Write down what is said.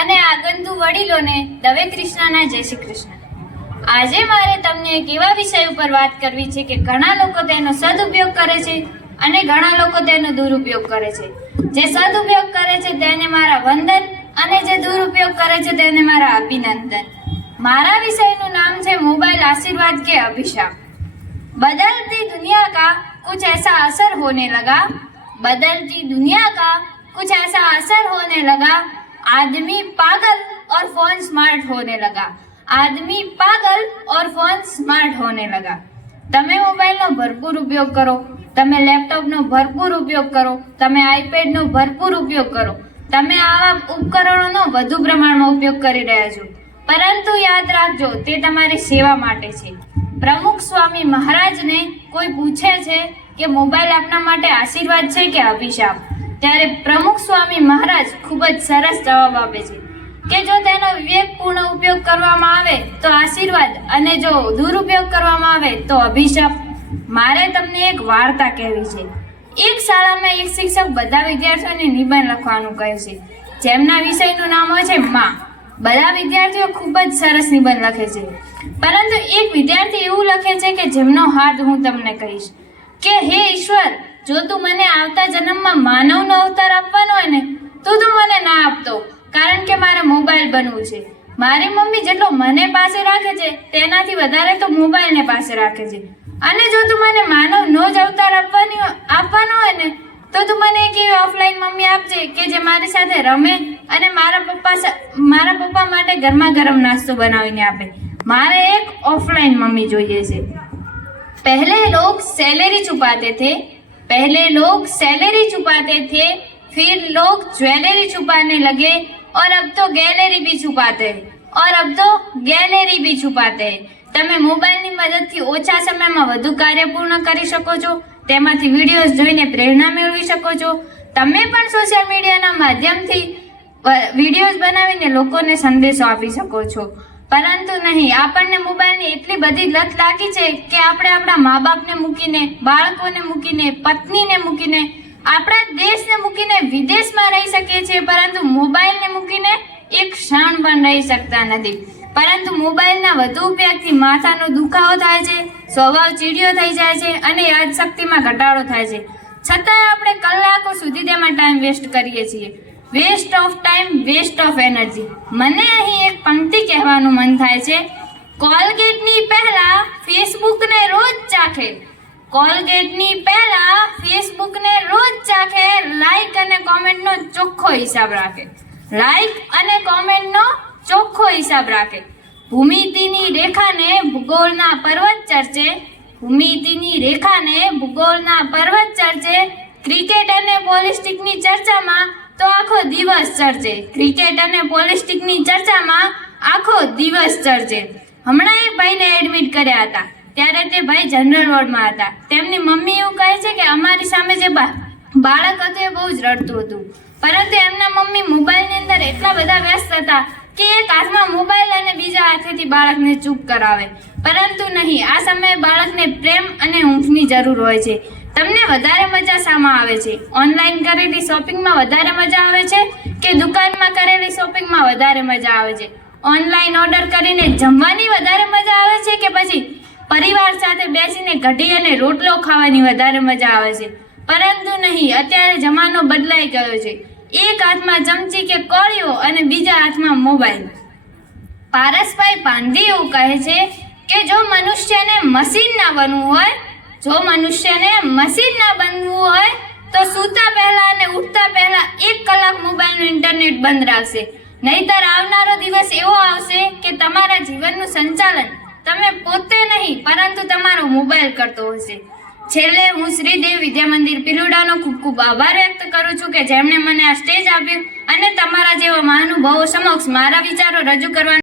અને આગંતુ વડીલોને દવે કૃષ્ણના જય શ્રી કૃષ્ણ. આજે મારે તમને એક એવા વિષય ઉપર વાત કરવી છે કે ઘણા લોકો તેનો સદુપયોગ કરે છે અને ઘણા લોકો તેનો દુરુપયોગ કરે છે. જે સદુપયોગ કરે છે તેને મારા વંદન અને જે દુરુપયોગ કરે છે તેને મારા અભિનંદન. મારા વિષયનું નામ છે મોબાઈલ આશીર્વાદ કે અભિશાપ. બદલતી દુનિયા કા કુછ એસા અસર હોને લગા? બદલતી દુનિયા કા કુછ એસા અસર હોને લગા? आदमी पागल और फोन स्मार्ट होने लगा। આદમી પાગલ ઓર ફોન સ્માર્ટ હોને લગા તમે મોબાઈલનો ભરપૂર ઉપયોગ કરો, તમે લેપટોપનો ભરપૂર ઉપયોગ કરો, તમે આઈપેડનો ભરપૂર ઉપયોગ કરો, તમે આવા ઉપકરણોનો વધુ પ્રમાણમાં ઉપયોગ કરી રહ્યા છો. પરંતુ યાદ રાખજો, તે તમારી સેવા માટે છે. પ્રમુખ સ્વામી મહારાજને કોઈ પૂછે છે કે મોબાઈલ આપના માટે આશીર્વાદ છે કે અભિશાપ? ત્યારે પ્રમુખ સ્વામી મહારાજ ખૂબ જ સરસ જવાબ આપે છે કે જો તેનો વિવેકપૂર્ણ ઉપયોગ કરવામાં આવે તો આશીર્વાદ અને જો દુરુપયોગ કરવામાં આવે તો અભિશાપ. મારે તમને એક વાર્તા કહેવી છે. એક શાળામાં એક શિક્ષક બધા વિદ્યાર્થીઓને નિબંધ લખવાનું કહે છે. જેમના વિષયનું નામ હોય છે માં. બધા વિદ્યાર્થીઓ ખૂબ જ સરસ નિબંધ લખે છે. પરંતુ એક વિદ્યાર્થી એવું લખે છે કે જેમનો હાથ હું તમને કહીશ કે, હે ઈશ્વર જો તું મને આવતા જન્મમાં માનવનો અવતાર આપવાનો હોય ને, તો તું મને ના આપતો, કારણ કે મારે મોબાઈલ બનવું છે. મારી મમ્મી જેટલો મને પાસે રાખે છે, તેનાથી વધારે તો મોબાઈલને પાસે રાખે છે. અને જો તું મને માનવ નો જ અવતાર આપવાની આપવાનો હોય ને, તો તું મને એક એવી ઓફલાઈન મમ્મી આપજે કે જે મારી સાથે રમે અને મારા પપ્પા મારા પપ્પા માટે ગરમા ગરમ નાસ્તો બનાવીને આપે. મારે એક ઓફલાઈન મમ્મી જોઈએ છે. પહેલે લોક સેલેરી છુપાતે થે पहले लोग सैलरी छुपाते थे फिर लोग ज्वेलरी छुपाने लगे और अब तो गैलरी भी छुपाते हैं और अब तो गैलरी भी छुपाते हैं તમે મોબાઈલની મદદથી ઓછા સમયમાં વધુ કાર્ય પૂર્ણ કરી શકો છો તેમાંથી વિડીયોઝ જોઈને પ્રેરણા મેળવી શકો છો તમે પણ સોશિયલ મીડિયાના માધ્યમથી વિડીયોઝ બનાવીને લોકોને સંદેશો આપી શકો છો પરંતુ નહીં, આપણને મોબાઈલની એટલી બધી લત લાગી છે કે આપણે આપણા મા બાપને મૂકીને, બાળકોને મૂકીને, પત્નીને મૂકીને, આપણા દેશને મૂકીને, વિદેશમાં રહી શકીએ છીએ, પરંતુ મોબાઈલને મૂકીને એક ક્ષણ પણ રહી શકતા નથી. પરંતુ મોબાઈલના વધુ ઉપયોગથી માથાનો દુખાવો થાય છે, સ્વભાવ ચીડિયો થઈ જાય છે અને યાદશક્તિમાં ઘટાડો થાય છે. છતાંય આપણે કલાકો સુધી તેમાં ટાઈમ વેસ્ટ કરીએ છીએ. Waste of time waste of energy મને અહીં એક પંક્તિ કહેવાનું મન થાય છે. કોલગેટની પહેલા ફેસબુકને રોજ ચાખે. કોલગેટની પહેલા ફેસબુકને રોજ ચાખે લાઈક અને કોમેન્ટનો ચોખ્ખો હિસાબ રાખે. લાઈક અને કોમેન્ટનો ચોખ્ખો હિસાબ રાખે. ભૂમિતિની રેખાને ભૂગોળના પર્વત ચર્ચે. ભૂમિતિની રેખાને ભૂગોળના પર્વત ચર્ચે. ક્રિકેટ અને પોલિસ્ટિકની ચર્ચામાં તો આખો દિવસ ચર્ચે ક્રિકેટ અને પોલિસ્ટિકની ચર્ચામાં આખો દિવસ ચર્ચે હમણાં એક ભાઈને એડમિટ કર્યા હતા. ત્યારે તે ભાઈ જનરલ વોર્ડમાં હતા. તેમની મમ્મી એવું કહે છે કે અમારી સામે જે બાળક હતું એ બહુ જ રડતું હતું. પરંતુ એમના મમ્મી મોબાઈલની અંદર એટલા બધા વ્યસ્ત હતા કે એક હાથમાં મોબાઈલ અને બીજા હાથેથી બાળકને ચૂપ કરાવે. પરંતુ નહીં, આ સમયે બાળકને પ્રેમ અને ઊંઘની જરૂર હોય છે. તમને વધારે મજા શામાં આવે છે? ઓનલાઈન કરેલી શોપિંગમાં વધારે મજા આવે છે કે દુકાનમાં કરેલી શોપિંગમાં વધારે મજા આવે છે? ઓનલાઈન ઓર્ડર કરીને જમવાની વધારે મજા આવે છે કે પછી પરિવાર સાથે બેસીને ઘડી અને રોટલો ખાવાની વધારે મજા આવે છે? પરંતુ નહીં, અત્યારે જમાનો બદલાઈ ગયો છે. એક હાથમાં ચમચી કે કોળીઓ અને બીજા હાથમાં મોબાઈલ પારસભાઈ પાંધી એવું કહે છે કે જો મનુષ્યને મશીન ના બનવું હોય જો મનુષ્યને મશીન ના બનવું હોય, તો સૂતા પહેલા અને ઉઠતા પહેલા એક કલાક મોબાઈલનું ઇન્ટરનેટ બંધ રાખશે. નહીતર આવનારો દિવસ એવો આવશે કે તમારા જીવનનું સંચાલન તમે પોતે નહીં, પરંતુ તમારો મોબાઈલ કરતો હશે. છેલ્લે હું શ્રીદેવ વિદ્યા મંદિર પિલુડાનો ખૂબ ખૂબ આભાર વ્યક્ત કરું છું કે જેમણે મને આ સ્ટેજ આપ્યું અને તમારા જેવા મહાનુભાવો સમક્ષ મારા વિચારો રજૂ કરવાનો